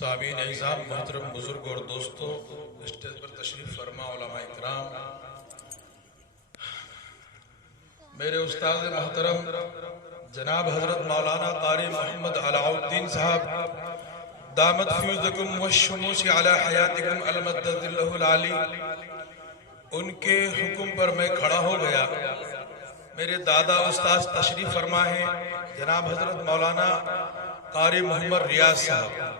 سامعین اعزام، محترم بزرگ اور دوستو، اسٹیج پر تشریف فرما علماء اکرام، میرے استاد محترم جناب حضرت مولانا قاری محمد علاء الدین صاحب دامت فیوزکم والشموس علی حیاتکم المدد اللہ العالی، ان کے حکم پر میں کھڑا ہو گیا۔ میرے دادا استاذ تشریف فرما ہیں جناب حضرت مولانا قاری محمد ریاض صاحب،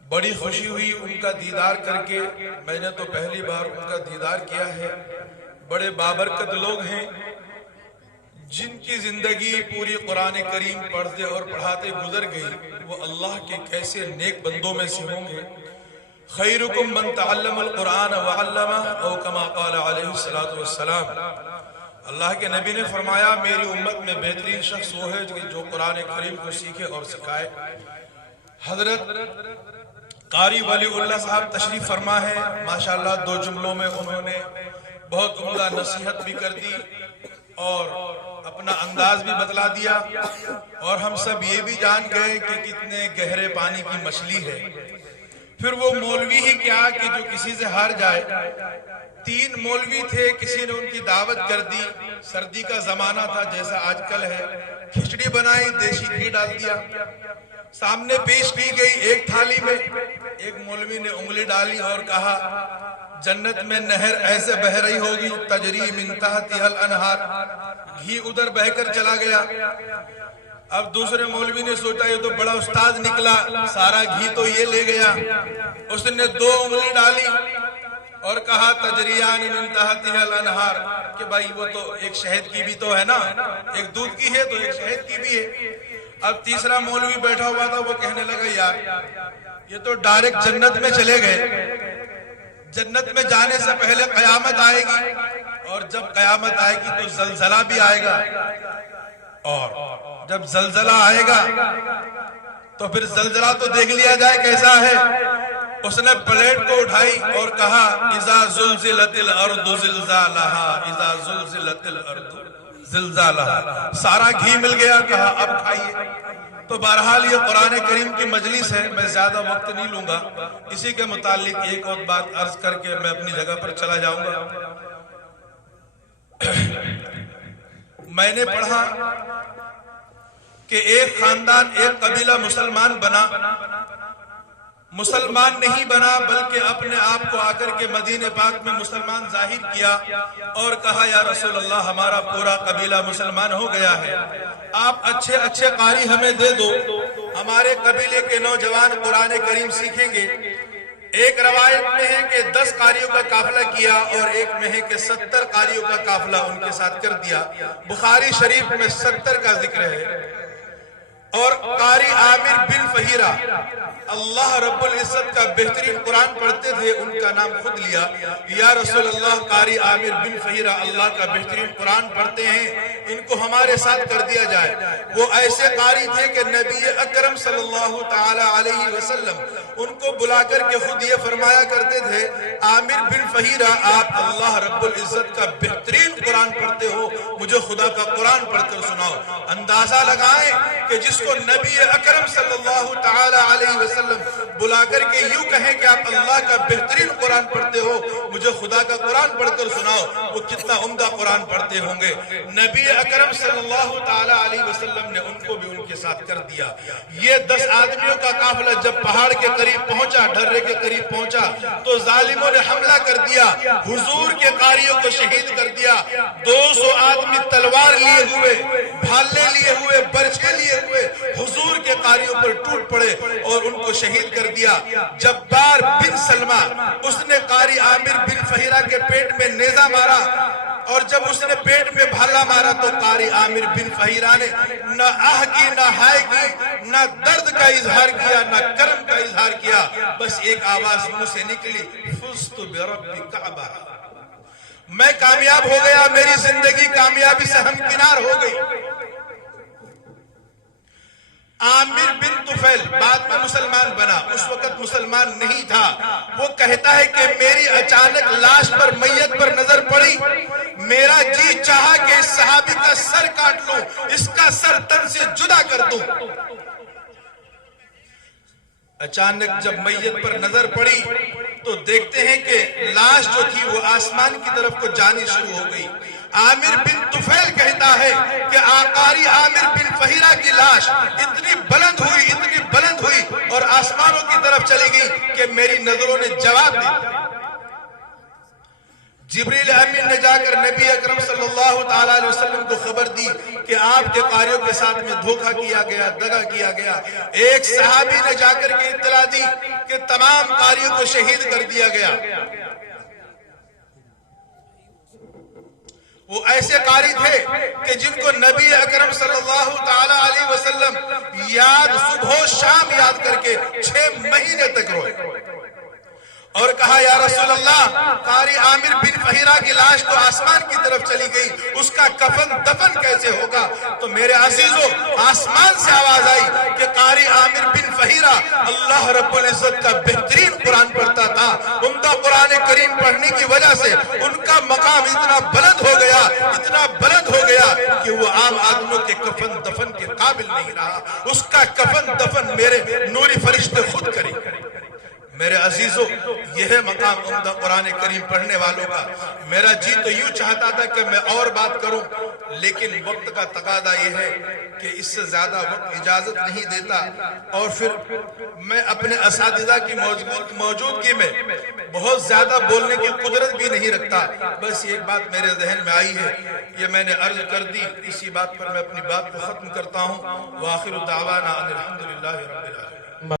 بڑی خوشی ہوئی ان کا دیدار کر کے۔ میں نے تو پہلی بار ان کا دیدار کیا ہے۔ بڑے بابرکت لوگ ہیں جن کی زندگی پوری قرآن کریم پڑھتے اور پڑھاتے گزر گئی، وہ اللہ کے کیسے نیک بندوں میں سے ہوں گے۔ خیرکم من تعلم القرآن وعلمہ او کما قال علیہ السلام۔ اللہ کے نبی نے فرمایا میری امت میں بہترین شخص وہ ہے جو قرآن کریم کو سیکھے اور سکھائے۔ حضرت قاری ولی اللہ صاحب تشریف فرما ہے، ماشاءاللہ 2 جملوں میں انہوں نے بہت عمدہ نصیحت بھی کر دی اور اپنا انداز بھی بتلا دیا، اور ہم سب یہ بھی جان گئے کہ کتنے گہرے پانی کی مچھلی ہے۔ پھر وہ مولوی ہی کیا کہ جو کسی سے ہار جائے۔ 3 مولوی تھے، کسی نے ان کی دعوت کر دی، سردی کا زمانہ تھا جیسا آج کل ہے، کھچڑی بنائی، دیسی گھی ڈال دیا، سامنے پیش کی گئی ایک تھالی میں۔ ایک مولوی نے انگلی ڈالی اور کہا جنت میں نہر ایسے بہہ رہی ہوگی تجری من تحتها الانہار، گھی ادھر بہہ کر چلا گیا۔ اب دوسرے مولوی نے سوچا یہ تو بڑا استاد نکلا، سارا گھی تو یہ لے گیا۔ اس نے 2 انگلی ڈالی اور کہا تجریان من تحتها الانہار، کہ بھائی وہ تو ایک شہد کی بھی تو ہے نا، ایک دودھ کی ہے تو ایک شہد کی بھی ہے۔ اب تیسرا مولوی بیٹھا ہوا تھا، وہ کہنے لگا یار یہ تو ڈائریکٹ جنت میں چلے گئے، جنت میں جانے سے پہلے قیامت آئے گی، اور جب قیامت آئے گی تو زلزلہ بھی آئے گا، اور جب زلزلہ آئے گا تو پھر زلزلہ تو دیکھ لیا جائے کیسا ہے۔ اس نے پلیٹ کو اٹھائی اور کہا اذا زلزلت الارض زلزالہا، اذا زلزلت الارض زلزالہا، سارا گھی مل گیا، کہا اب کھائیے۔ تو بہرحال یہ قرآن کریم کی مجلس ہے، میں زیادہ وقت نہیں لوں گا، اسی کے متعلق ایک اور بات عرض کر کے میں اپنی جگہ پر چلا جاؤں گا۔ میں نے پڑھا کہ ایک خاندان، ایک قبیلہ مسلمان بنا، مسلمان نہیں بنا بلکہ اپنے آپ کو آ کر کے مدینہ پاک میں مسلمان ظاہر کیا اور کہا یا رسول اللہ ہمارا پورا قبیلہ مسلمان ہو گیا ہے، آپ اچھے اچھے قاری ہمیں دے دو، ہمارے قبیلے کے نوجوان قرآن کریم سیکھیں گے۔ ایک روایت میں ہے کہ 10 قاریوں کا قافلہ کیا، اور ایک میں ہے کہ 70 قاریوں کا قافلہ ان کے ساتھ کر دیا۔ بخاری شریف میں 70 کا ذکر ہے۔ اور قاری عامر بن فہیرہ اللہ رب العزت کا بہترین قرآن پڑھتے تھے، ان کا نام خود لیا، یا رسول اللہ قاری عامر بن فہیرہ اللہ کا بہترین قرآن پڑھتے ہیں، ان کو ہمارے ساتھ کر دیا جائے۔ وہ ایسے قاری تھے کہ نبی اکرم صلی اللہ تعالی علیہ وسلم ان کو بلا کر کے خود یہ فرمایا کرتے تھے عامر بن فہیرہ آپ اللہ رب العزت کا بہترین قرآن پڑھتے ہو، مجھے خدا کا قرآن پڑھ کر سناؤ۔ اندازہ لگائیں کہ جس کو نبی اکرم صلی اللہ تعالی علیہ وسلم بلا کر کے یوں کہیں کہ آپ اللہ کا بہترین قرآن پڑھتے ہو، مجھے خدا کا قرآن پڑھ کر سناؤ، وہ کتنا عمدہ قرآن پڑھتے ہوں گے۔ نبی اکرم صلی اللہ تعالی علیہ وسلم نے ان کو بھی ان کے ساتھ کر دیا۔ یہ 10 آدمیوں کا قافلہ جب پہاڑ کے قریب پہنچا، ڈھرے کے قریب پہنچا، تو ظالموں نے حملہ کر دیا، حضور کے قاریوں کو شہید کر دیا۔ 200 آدمی تلوار لیے ہوئے، بھالے لیے ہوئے، برچھے لیے ہوئے حضور کے قاریوں پر ٹوٹ پڑے اور ان کو شہید کر دیا۔ جبار بن سلمہ اس نے قاری عامر بن فہیرہ کے پیٹ میں نیزہ مارا، اور جب اس نے پیٹ میں بھالا مارا تو قاری عامر بن فہیرہ نے نہ آہ کی، نہ ہائے کی، نہ درد کا اظہار کیا، نہ کرم کا اظہار کیا، بس ایک آواز منہ سے نکلی فزت برب کعبہ، میں کامیاب ہو گیا، میری زندگی کامیابی سے ہمکنار ہو گئی۔ عامر بن طفیل بعد میں مسلمان بنا، اس وقت مسلمان نہیں تھا۔ وہ کہتا ہے کہ میری اچانک لاش پر، میت پر نظر پڑی، میرا جی چاہا کہ اس صحابی کا سر کاٹ لوں، اس کا سر تن سے جدا کر دوں۔ اچانک جب میت پر نظر پڑی تو دیکھتے ہیں کہ لاش جو تھی وہ آسمان کی طرف کو جانی شروع ہو گئی. عامر بن طفیل کہتا ہے کہ قاری عامر بن فہیرہ کی لاش اتنی بلند ہوئی اور آسمانوں کی طرف چلی گئی کہ میری نظروں نے جواب دی. جبریل امین نے جا کر نبی اکرم صلی اللہ تعالیٰ علیہ وسلم کو خبر دی کہ آپ کے قاریوں کے ساتھ میں دھوکہ کیا گیا، دغا کیا گیا. ایک صحابی نے جا کر کے اطلاع دی کہ تمام قاریوں کو شہید کر دیا گیا. وہ ایسے قاری تھے کہ جن کو نبی اکرم صلی اللہ تعالیٰ علیہ وسلم صبح و شام یاد کر کے 6 مہینے تک روئے اور کہا یا رسول اللہ، قاری عامر بن فہیرہ کی لاش تو آسمان کی طرف چلی گئی، اس کا کفن دفن کیسے ہوگا؟ تو میرے عزیزو، آسمان سے آواز آئی کہ قاری عامر بن فہیرہ اللہ رب العزت کا بہترین قرآن پڑھتا تھا. عمدہ قرآن کریم پڑھنے کی وجہ سے ان کا مقام اتنا بلند ہو گیا کہ وہ عام آدمیوں کے کفن دفن کے قابل نہیں رہا. اس کا کفن دفن میرے نوری فرشتے خود کریں. میرے عزیزو، یہ ہے مقام عمدہ قرآن کریم پڑھنے والوں کا. میرا جی تو یوں چاہتا تھا کہ میں اور بات کروں، لیکن وقت کا تقاضا یہ ہے کہ اس سے زیادہ وقت اجازت نہیں دیتا، اور پھر میں اپنے اساتذہ کی موجودگی میں بہت زیادہ بولنے کی قدرت بھی نہیں رکھتا. بس ایک بات میرے ذہن میں آئی ہے، یہ میں نے عرض کر دی. اسی بات پر میں اپنی بات کو ختم کرتا ہوں. وآخر دعوانا ان الحمدللہ رب العالمین.